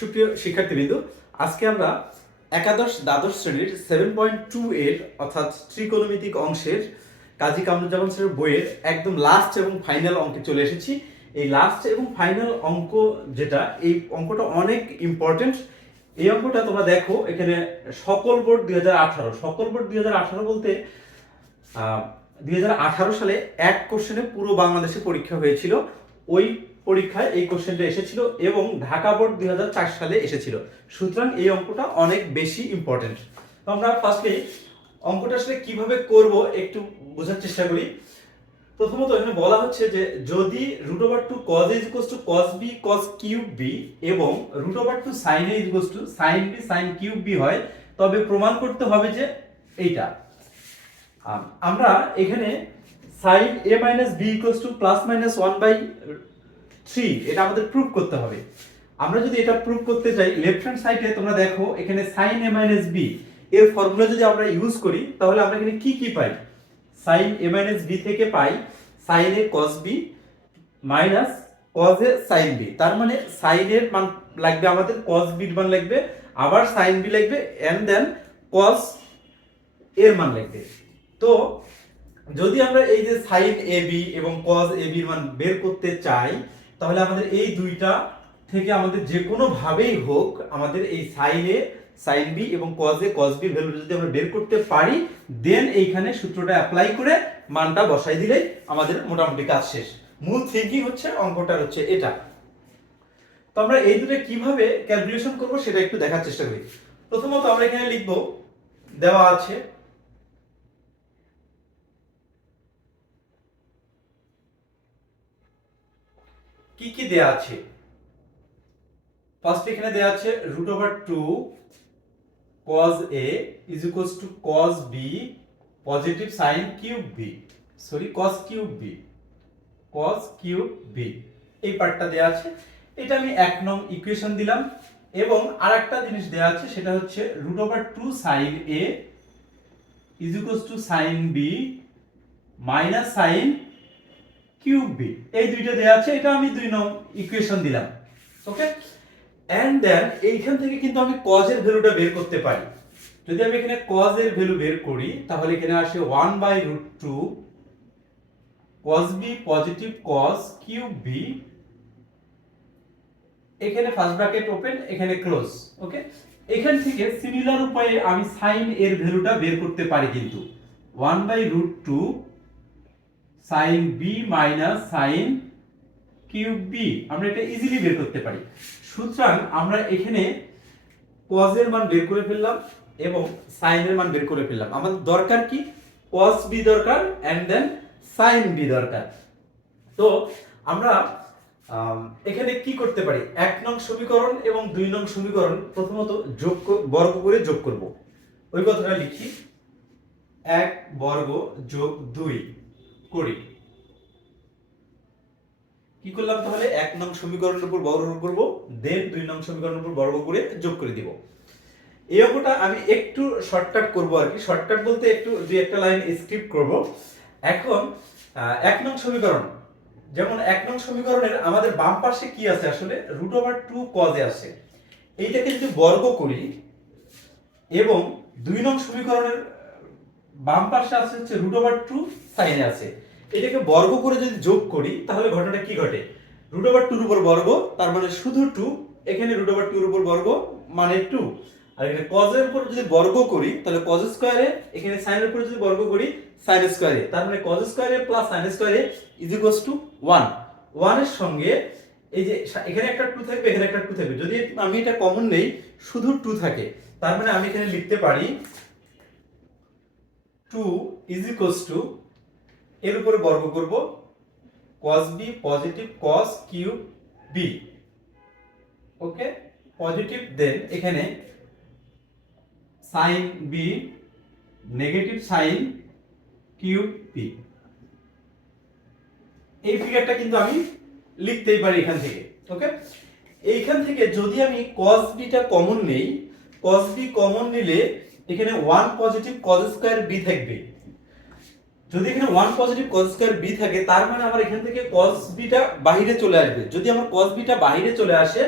সুপ্রিয় শিক্ষার্থীবৃন্দ, আজকে আমরা একাদশ দ্বাদশ শ্রেণীর 7.2 এর অর্থাৎ ত্রিকোণমিতিক অংশের কাজী কামরুজ্জামান স্যারের বইয়ের একদম লাস্ট এবং ফাইনাল অঙ্কে চলে এসেছি। এই লাস্ট এবং ফাইনাল অঙ্ক যেটা, এই অঙ্কটা অনেক ইম্পর্টেন্ট। এই অঙ্কটা তোমরা দেখো, এখানে সকল বোর্ড 2018, সকল বোর্ড 2018 বলতে 2018 সালে এক কোশ্চেনে পুরো বাংলাদেশে পরীক্ষা হয়েছিল। ওই পরীক্ষায় এই কোশ্চেনটা এসেছিল এবং ঢাকা বোর্ড 2004 সালে এসেছিল। সুতরাং এই অঙ্কটা অনেক বেশি ইম্পর্টেন্ট। তো আমরা ফার্স্টে অঙ্কটা আসলে কিভাবে করব একটু বোঝার চেষ্টা করি। প্রথমত এখানে বলা হচ্ছে যে যদি √2 cos a cos b cos cube b এবং √2 sin a sin b sin cube b হয়, তবে প্রমাণ করতে হবে যে এইটা। আমরা এখানে sin a b +-1/3 এটা আমাদের প্রুফ করতে হবে। আমরা যদি এটা প্রুফ করতে চাই, লেফট হ্যান্ড সাইডে তোমরা দেখো এখানে sin a b এর ফর্মুলা যদি আমরা ইউজ করি, তাহলে আমরা এখানে কি কি পাই? sin a b থেকে পাই sin a cos b minus cos a sin b। তার মানে sin এর মান লাগবে আমাদের, cos b এর মান লাগবে, আবার sin b লাগবে, এন্ড দেন cos এর মান লাগবে। তো যদি আমরা এই যে sin ab এবং cos ab এর মান বের করতে চাই, তাহলে আমাদের এই দুইটা থেকে আমাদের যে কোনো ভাবেই হোক আমাদের এই sin a sin b এবং cos a cos b value যদি আমরা বের করতে পারি, দেন এইখানে সূত্রটা অ্যাপ্লাই করে মানটা বসাই দিলেই আমাদের মোটামুটি কাজ শেষ। মূল থিংকিং হচ্ছে অঙ্কটার হচ্ছে এটা। তো আমরা এই দুটো কিভাবে ক্যালকুলেশন করব সেটা একটু দেখার চেষ্টা করি। প্রথমত আমরা এখানে লিখব, দেওয়া আছে কি কি দেয়া আছে। ফার্স্ট এখানে দেয়া আছে √2 cos a cos b positive sin cube b, cos cube b এই পার্টটা দেয়া আছে। এটা আমি 1 নং ইকুয়েশন দিলাম। এবং আরেকটা জিনিস দেয়া আছে, সেটা হচ্ছে √2 sin a sin b sin cube b, এই দুইটা দেয়া আছে। এটা আমি 2 নং ইকুয়েশন দিলাম। ওকে, এন্ড দেন এইখান থেকে কিন্তু আমি cos এর ভ্যালুটা বের করতে পারি। যদি আমি এখানে cos এর ভ্যালু বের করি, তাহলে এখানে আসে 1/√2 cos b positive cos cube b, এখানে ফার্স্ট ব্র্যাকেট ওপেন, এখানে ক্লোজ। ওকে, এখান থেকে সিমিলার উপায়ে আমি sin এর ভ্যালুটা বের করতে পারি, কিন্তু 1/√2 sin b sin cube b আমরা এটা ইজিলি বের করতে পারি। সুতরাং আমরা এখানে cos এর মান বের করে ফেললাম এবং sin এর মান বের করে ফেললাম। আমাদের দরকার কি? cos b দরকার এন্ড দেন sin b দরকার। তো আমরা এখানে কি করতে পারি? 1 নং সমীকরণ এবং 2 নং সমীকরণ প্রথমত বর্গ করে যোগ করব। ওই কথাটা লিখি, 1 বর্গ যোগ 2 করি। কি করলাম তাহলে? 1 নং সমীকরণের উপর বর্গ করব, দেন 2 নং সমীকরণের উপর বর্গ করে যোগ করে দিব। এই অঙ্কটা আমি একটু শর্টকাট করব আর কি। শর্টকাট বলতে একটু দুই একটা লাইন স্কিপ করব। এখন 1 নং সমীকরণ, যেমন 1 নং সমীকরণের আমাদের বাম পাশে কি আছে? আসলে √2 cos a আছে। এইটাকে যদি বর্গ করি এবং 2 নং সমীকরণের বাম পাশে আছে হচ্ছে √2 sin a আছে, এটাকে বর্গ করে যদি যোগ করি, তাহলে ঘটনাটা কি ঘটে? √2 এর উপর বর্গ, তার মানে শুধু 2, এখানে √2 এর উপর বর্গ মানে 2, আর এখানে cos এর উপর যদি বর্গ করি, তাহলে cos স্কয়ার এ, এখানে sin এর উপর যদি বর্গ করি sin স্কয়ার এ, তার মানে cos স্কয়ার এ প্লাস sin স্কয়ার এ 1 1 এর সঙ্গে এই যে এখানে একটা 2 থাকবে, এখানে একটা 2 থাকবে। যদি আমি এটা কমন নেই, শুধু 2 থাকে, তার মানে আমি এখানে লিখতে পারি 2 এর উপরে বর্গ করব cos b positive cos cube b। ওকে, পজিটিভ, দেন এখানে sin b negative sin cube b। এই ফিগারটা কিন্তু আমি লিখতেই পারি এখান থেকে। ওকে, এইখান থেকে যদি আমি cos b টা কমন নেই, cos b কমন নিলে এখানে 1 পজিটিভ cos স্কয়ার b থাকবে। যদি এখানে 1 পজিটিভ cos স্কয়ার b থাকে, তার মানে আমার এখান থেকে cos b টা বাইরে চলে আসবে। যদি আমার cos b টা বাইরে চলে আসে,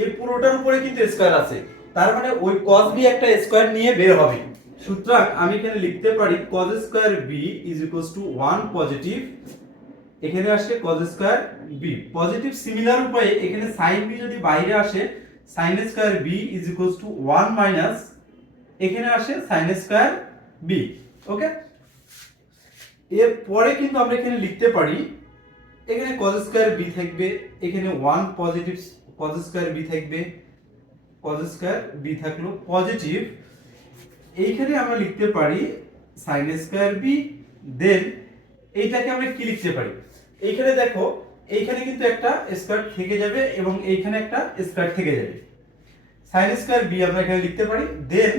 এই পুরোটার উপরে কিন্তু স্কয়ার আছে, তার মানে ওই cos b একটা স্কয়ার নিয়ে বের হবে। সুতরাং আমি এখানে লিখতে পারি cos square b is equals two 1 positive, এখানে আসে cos square b positive. Similar উপায়ে এখানে sin b যদি বাইরে আসে sin square b is equals two 1 minus এখানে আসে sin স্কয়ার b। ওকে, এর পরে কিন্তু আমরা এখানে লিখতে পারি এখানে cos স্কয়ার b থাকবে, এখানে 1 পজিটিভ cos স্কয়ার b থাকবে, cos স্কয়ার b থাকলো পজিটিভ। এইখানে আমরা লিখতে পারি sin স্কয়ার b, দেন এইটাকে আমরা কি লিখতে পারি, এইখানে দেখো এইখানে কিন্তু একটা স্কয়ার থেকে যাবে এবং এইখানে একটা স্কয়ার থেকে যাবে, sin স্কয়ার b আমরা এখানে লিখতে পারি, দেন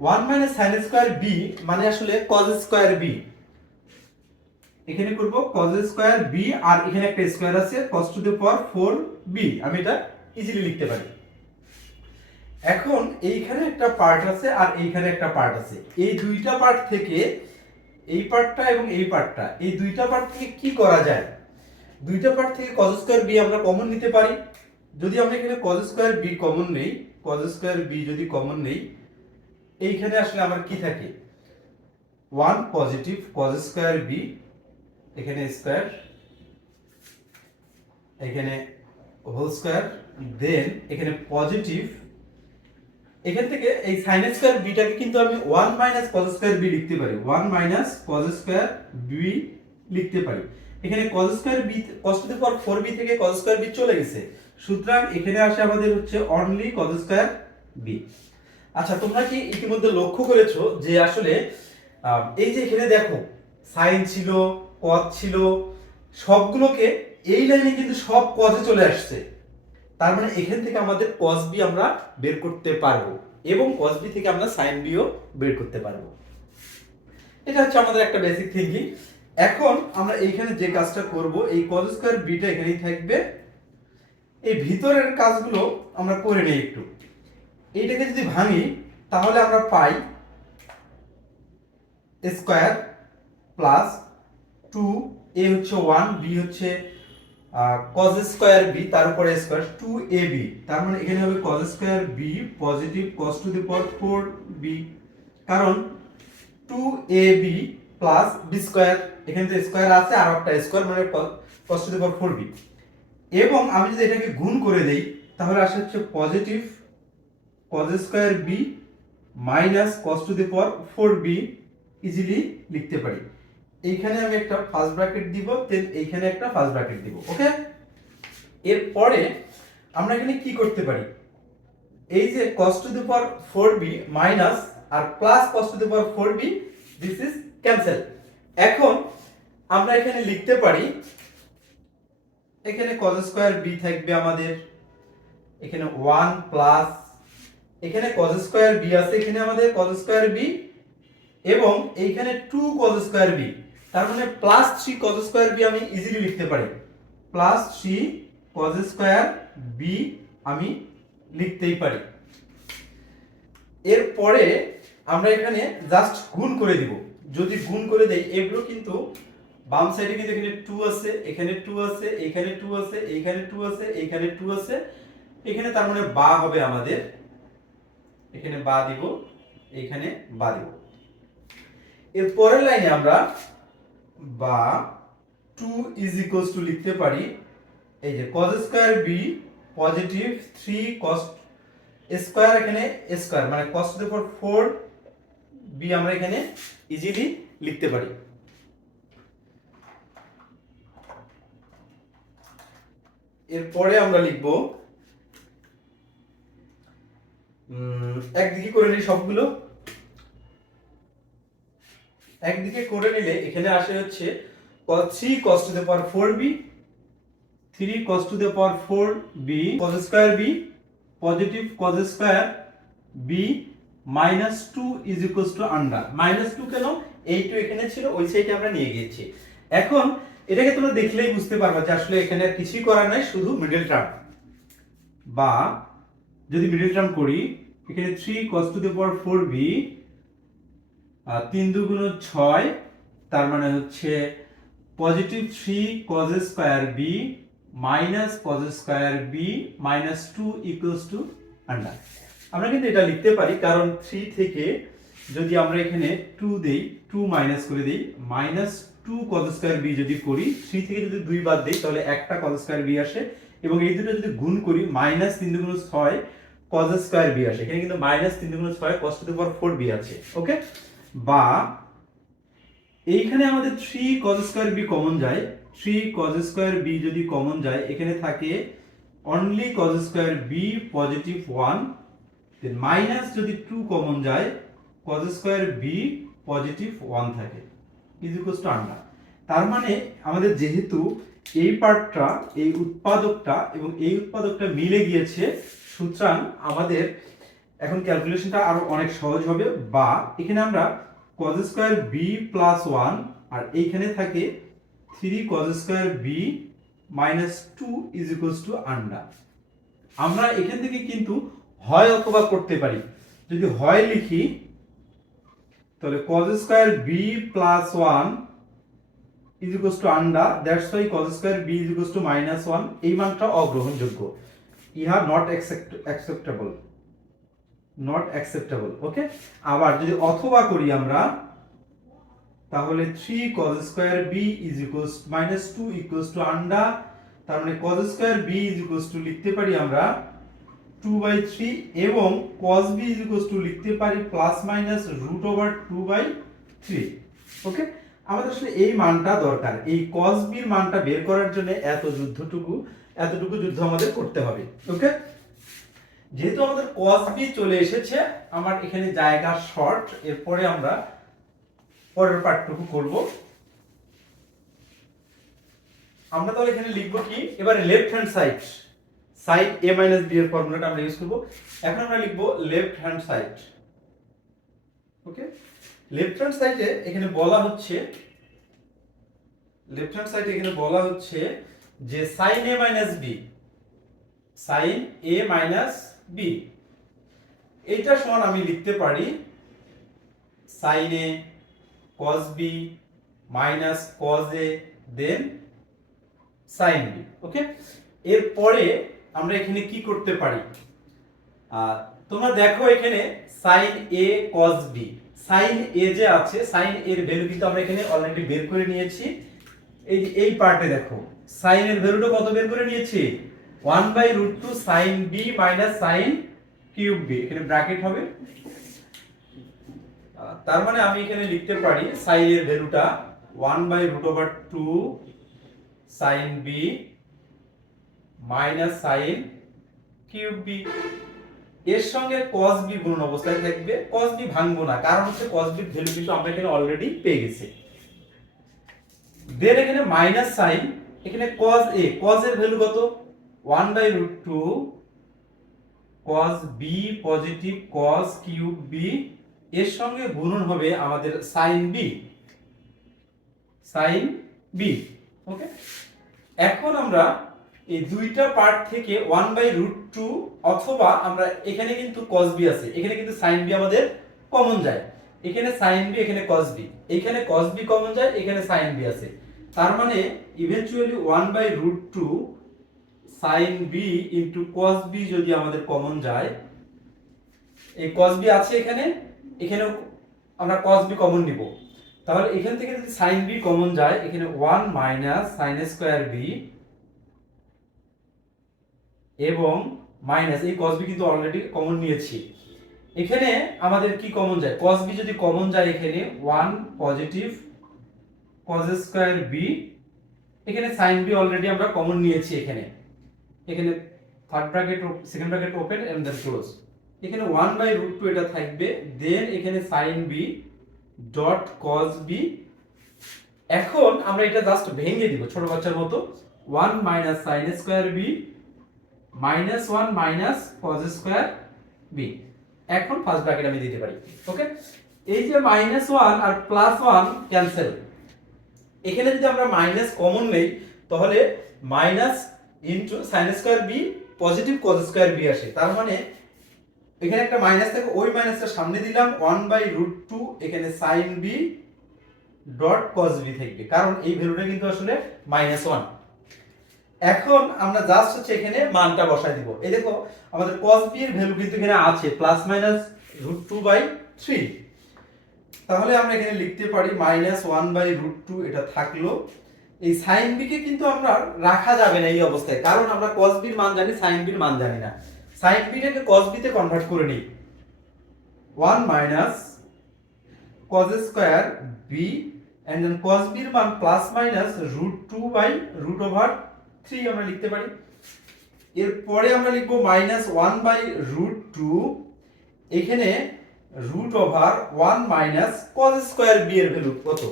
1 মাইনাস sin স্কয়ার b মানে আসলে cos স্কয়ার b, এখানে করব cos স্কয়ার b আর এখানে একটা স্কয়ার আছে cos to the power 4b, আমি এটা ইজিলি লিখতে পারি। এখন এইখানে একটা পার্ট আছে আর এইখানে একটা পার্ট আছে, এই দুইটা পার্ট থেকে এই পার্টটা এবং এই পার্টটা, এই দুইটা পার্ট থেকে কি করা যায়, দুইটা পার্ট থেকে cos স্কয়ার b আমরা কমন নিতে পারি। যদি আমরা এখানে cos স্কয়ার b কমন নেই, cos স্কয়ার b যদি কমন নেই, এইখানে আসলে আমার কি থাকে 1 পজিটিভ cos স্কয়ার b, এখানে স্কয়ার, এখানে হোল স্কয়ার, দেন এখানে পজিটিভ, এখান থেকে এই sin স্কয়ার b টাকে কিন্তু আমি 1 মাইনাস cos স্কয়ার b লিখতে পারি, 1 মাইনাস cos স্কয়ার b লিখতে পারি। এখানে cos square b cos to the power 4b থেকে cos স্কয়ার b চলে গেছে, সুতরাং এখানে আসে আমাদের হচ্ছে অনলি cos স্কয়ার b। আচ্ছা, তোমরা কি ইতিমধ্যে লক্ষ্য করেছো যে আসলে এই যে এখানে দেখো sin ছিল cos ছিল, সবগুলোকে এই লাইনে কিন্তু সব cos এ চলে আসছে, তার মানে এখান থেকে আমাদের cos b আমরা বের করতে পারবো এবং cos b থেকে আমরা sin b ও বের করতে পারবো। এটা হচ্ছে আমাদের একটা বেসিক থিংকিং। এখন আমরা এইখানে যে কাজটা করব, এই cos স্কয়ার b টা এখানেই থাকবে, এই ভিতরের কাজগুলো আমরা করে নেই একটু। এইটাকে যদি ভাঙি তাহলে আমরা পাই স্কয়ার প্লাস 2 a হচ্ছে 1 b হচ্ছে cos স্কয়ার b তার উপরে স্কয়ার 2ab, তার মানে এখানে হবে cos square b positive cos to the power 4b, কারণ 2ab প্লাস b স্কয়ার, এখানে তো স্কয়ার আছে আর একটা স্কয়ার মানে cos to the power 4b, এবং আমি যদি এটাকে গুণ করে দেই তাহলে আসে হচ্ছে positive cos square b minus cos to the power 4b, easily লিখতে পারি। এইখানে আমি একটা ফার্স্ট ব্র্যাকেট দিব, দেন এইখানে একটা ফার্স্ট ব্র্যাকেট দিব। ওকে, এরপরে আমরা এখানে কি করতে পারি, এই যে cos to the power 4b minus আর plus cos to the power 4b, this is cancel. এখন আমরা এখানে লিখতে পারি এখানে cos স্কয়ার b থাকবে আমাদের, এখানে 1 প্লাস এখানে cos স্কয়ার b আছে, এখানে আমাদের cos স্কয়ার b এবং এইখানে 2 cos স্কয়ার b, তার মানে প্লাস 3 cos স্কয়ার b আমি ইজিলি লিখতে পারি, প্লাস 3 cos স্কয়ার b আমি লিখতেই পারি। এরপরে আমরা এখানে জাস্ট গুণ করে দিব, যদি গুণ করে দেই এগুলো কিন্তু বাম সাইডে কিন্তু এখানে 2 আছে, এখানে 2 আছে, এখানে 2 আছে, এইখানে 2 আছে, এইখানে 2 আছে, এখানে তার মানে বা হবে আমাদের, এখানে বা দিব, এখানে বা দিব। এর পরের লাইনে আমরা বা 2 ইজ ইকুয়ালস টু লিখতে পারি এই যে cos square b positive 3 cos square, এখানে স্কয়ার মানে cos to the power 4b আমরা এখানে ইজিলি লিখতে পারি। এরপরে আমরা লিখব একদিকে করে নিই সবগুলো, একদিকে করে নিলে এখানে আসে হচ্ছে 3 cos to the power 4b, 3 cos to the power 4b cos square b positive cos square b minus 2 is equals to under, minus 2 কেন, এই 2 এখানে ছিল ওই সাইডে আমরা নিয়ে গিয়েছি। এখন এটাকে তোমরা দেখলেই বুঝতে পারবা যে আসলে এখানে কিছুই করার নাই, শুধু মিডল টার্ম, বা যদি মিডল টার্ম করি এখানে 3 cos to the power 4b 3 দুগুণ 6, তার মানে হচ্ছে positive 3 cos square b minus cos square B minus 2 equals to under. আমরা কিন্তু এটা লিখতে পারি কারণ 3 থেকে যদি আমরা এখানে 2 দেই, 2 মাইনাস করে দেই, মাইনাস 2 কজ স্কয়ার বি যদি করি, 3 থেকে যদি 2 বাদ দেই তাহলে একটা কজ স্কয়ার বি আসে, এবং এই দুটো যদি গুণ করি মাইনাস 3 দুগুণ 6 কজ স্কয়ার বি আসে। এখানে কিন্তু মাইনাস 3 দুগুণ 6 cos to the power 4 B আছে। ওকে, বা এইখানে আমাদের 3 cos স্কয়ার বি কমন যায়, 3 cos স্কয়ার বি যদি কমন যায়, এখানে থাকে only cos square B positive 1, then minus যদি 2 কমন যায়, cos স্কয়ার বি পজিটিভ 1 থাকে, ইজ ইকুয়ালস টু আন্ডার। তার মানে আমাদের যেহেতু এই পার্টটা, এই উৎপাদকটা এবং এই উৎপাদকটা মিলে গিয়েছে, সুতরাং আমাদের এখন ক্যালকুলেশনটা আরো অনেক সহজ হবে। বা এখানে আমরা cos স্কয়ার বি প্লাস 1 আর এইখানে থাকে 3 cos square B minus 2 is equals to under. আমরা এখান থেকে কিন্তু হয় অথবা করতে পারি। যদি হয় লিখি তাহলে cos square B plus 1 is equals to under, that's why cos square B is equals to minus 1, এই মানটা অগ্রহণযোগ্য, ইহা not acceptable, not acceptable. Okay, আবার যদি অথবা করি আমরা, তাহলে 3 cos square B is equals minus 2 equals to under, তার মানে cos square B is equals to লিখতে পারি আমরা 2/3, এবং cos b is equals to লিখতে পারি প্লাস মাইনাস √2/3। ওকে, আমাদের আসলে এই মানটা দরকার, এই cos b এর মানটা বের করার জন্য এতটুকু যুদ্ধ আমাদের করতে হবে। ওকে, যেহেতু আমাদের cos b চলে এসেছে, আমার এখানে জায়গা শর্ট, এরপরে আমরা পরের পার্টটুকু করব। আমরা তাহলে এখানে লিখব কি, এবারে left hand side, side a minus b এর ফর্মুলাটা আমরা ইউজ করব। এখন আমরা লিখব লেফট হ্যান্ড সাইড। ওকে, লেফট হ্যান্ড সাইডে এখানে বলা হচ্ছে, লেফট হ্যান্ড সাইডে এখানে বলা হচ্ছে যে sin a minus b, sin a minus b, এইটা সমান আমি লিখতে পারি sin a cos b minus cos a then sin b। Okay, এরপরে আমরা এখানে কি করতে পারি, তোমরা দেখো এখানে sin a cos b, sin a যে আছে, sin a এর ভ্যালু কিন্তু আমরা এখানে অলরেডি বের করে নিয়েছি। এই পার্টে দেখো sin এর ভ্যালুটা কত বের করে নিয়েছি, 1/√2 sin b minus sin cube b, এখানে ব্র্যাকেট হবে। তার মানে আমি এখানে লিখতে পারি sin এর ভ্যালুটা 1/√2 sin b minus sin cube b, এর সঙ্গে cos b গুণন অবস্থায় থাকবে, cos b ভাঙবো না, কারণ হচ্ছে cos b এর ভ্যালু কিন্তু আমরা এখানে অলরেডি পেয়ে গেছি। দেন এখানে মাইনাস sin, এখানে cos a, cos এর ভ্যালু কত, 1/√2 cos b positive cos cube b, এর সঙ্গে গুণন হবে আমাদের sin b, sin b। ওকে, এখন আমরা এই দুইটা পার্ট থেকে 1/√2, অথবা আমরা এখানে কিন্তু cos b আছে, এখানে কিন্তু sin b আমাদের কমন যায়, এখানে sin b এখানে cos b, এখানে cos b কমন যায়, এখানে sin b আছে, তার মানে eventually 1/√2 sin b into cos b যদি আমাদের কমন যায়, এই cos b আছে এখানে, এখানেও আমরা cos b কমন নিব, তাহলে এখান থেকে যদি sin b কমন যায়, এখানে 1 মাইনাস sin স্কয়ার b এবং মাইনাস এই cos b কিন্তু অলরেডি কমন নিয়েছি, এখানে আমাদের কি কমন যায়, cos b যদি কমন যায় এখানে 1 পজিটিভ cos স্কয়ার b, এখানে sin b অলরেডি আমরা কমন নিয়েছি, এখানে third bracket second bracket open and then close, এখানে 1/√2 এটা থাকবে, দেন এখানে sin b dot cos b। এখন আমরা এটা জাস্ট ভেঙে দিব ছোট বাচ্চার মতো, 1 minus sin square b minus 1 minus cos square b, এখন ফার্স্ট ব্র্যাকেট আমি দিতে পারি। ওকে, এই যে মাইনাস 1 আর প্লাস 1 ক্যান্সেল, এখানে যদি আমরা মাইনাস কমন নেই তাহলে minus into sin square b positive cos square b আসে, তার মানে এখানে একটা মাইনাস থাকে, ওই মাইনাসটা সামনে দিলাম, 1/√2 এখানে sin b dot cos b থাকবে, কারণ এই ভ্যালুটা কিন্তু আসলে -1। এখন আমরা জাস্ট হচ্ছে এখানে মানটা বসাই দিব। এই দেখো আমাদের cos b এর ভ্যালু কিন্তু এখানে আছে ±√2/3। তাহলে আমরা এখানে লিখতে পারি -1/√2 এটা থাকলো। এই sin b কে কিন্তু আমরা রাখা যাবে না এই অবস্থায়, কারণ আমরা cos b এর মান জানি, sin b এর মান জানি না। sin b টাকে cos b তে কনভার্ট করে নিই। 1 cos square b and then cos b এর মান ±√2/√3 আমরা লিখতে পারি। এরপরে আমরা লিখব -1/√2, এখানে √1 cos স্কয়ার b এর ভ্যালু কত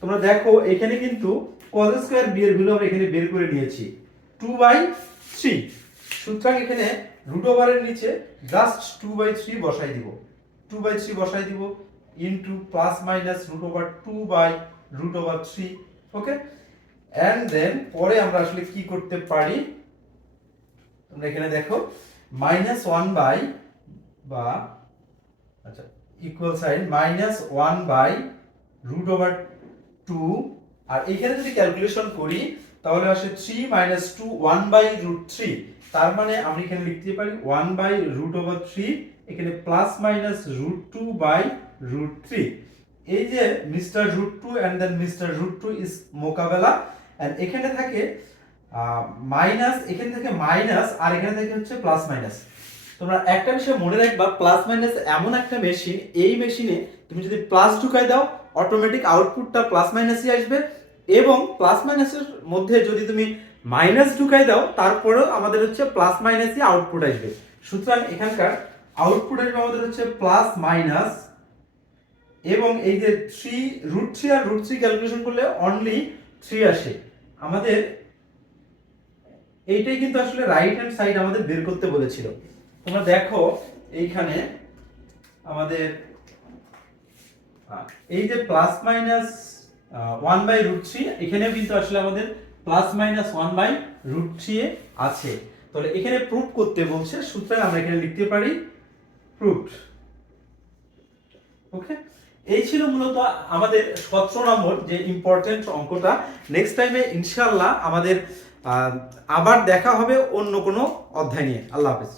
তোমরা দেখো, এখানে কিন্তু cos স্কয়ার b এর ভ্যালু আমরা এখানে বের করে নিয়েছি 2/3। সুতরাং এখানে √ এর নিচে জাস্ট 2/3 বসাই দিব, 2/3 বসাই দিব ইনটু ±√2/√3। ওকে, এন্ড দেন পরে আমরা আসলে কি করতে পারি, তোমরা এখানে দেখো -1 বা আচ্ছা ইকুয়াল সাইন -1/√2, আর এখানে যদি ক্যালকুলেশন করি তাহলে আসে 3 - 2 1/√3। তার মানে আমরা এখানে লিখতে পারি 1/√3, এখানে ±√2/√3। এই যে mister √2 and then mister √2 is মোকাবেলা, এন্ড এখানে থাকে মাইনাস, এখানে থেকে মাইনাস, আর এখানে থেকে হচ্ছে প্লাস মাইনাস। তোমরা একটা বিষয় মনে রাখবা, প্লাস মাইনাস এমন একটা মেশিন, এই মেশিনে তুমি যদি প্লাস ঢুকাই দাও অটোমেটিক আউটপুটটা প্লাস মাইনাসই আসবে, এবং প্লাস মাইনাসের মধ্যে যদি তুমি মাইনাস ঢুকাই দাও তারপরেও আমাদের হচ্ছে প্লাস মাইনাসই আউটপুট আসবে। সুতরাং এখানকার আউটপুট আসবে আমাদের হচ্ছে প্লাস মাইনাস, এবং এই যে 3√3 আর √3 ক্যালকুলেশন করলে অনলি 3 আসে আমাদের। এইটাই কিন্তু আসলে রাইট হ্যান্ড সাইড আমাদের বের করতে বলেছিল। তোমরা দেখো এইখানে আমাদের এই যে ±1/√3, এখানে কিন্তু আসলে আমাদের ±1/√3 আছে। তাহলে এখানে প্রুফ করতে বলছে, সুতরাং আমরা এখানে লিখতে পারি প্রুফড। ওকে, এই ছিল মূলত আমাদের 17 নম্বর যে ইম্পর্টেন্ট অঙ্কটা। নেক্সট টাইমে ইনশাআল্লাহ আমাদের আবার দেখা হবে অন্য কোনো অধ্যায় নিয়ে। আল্লাহ হাফেজ।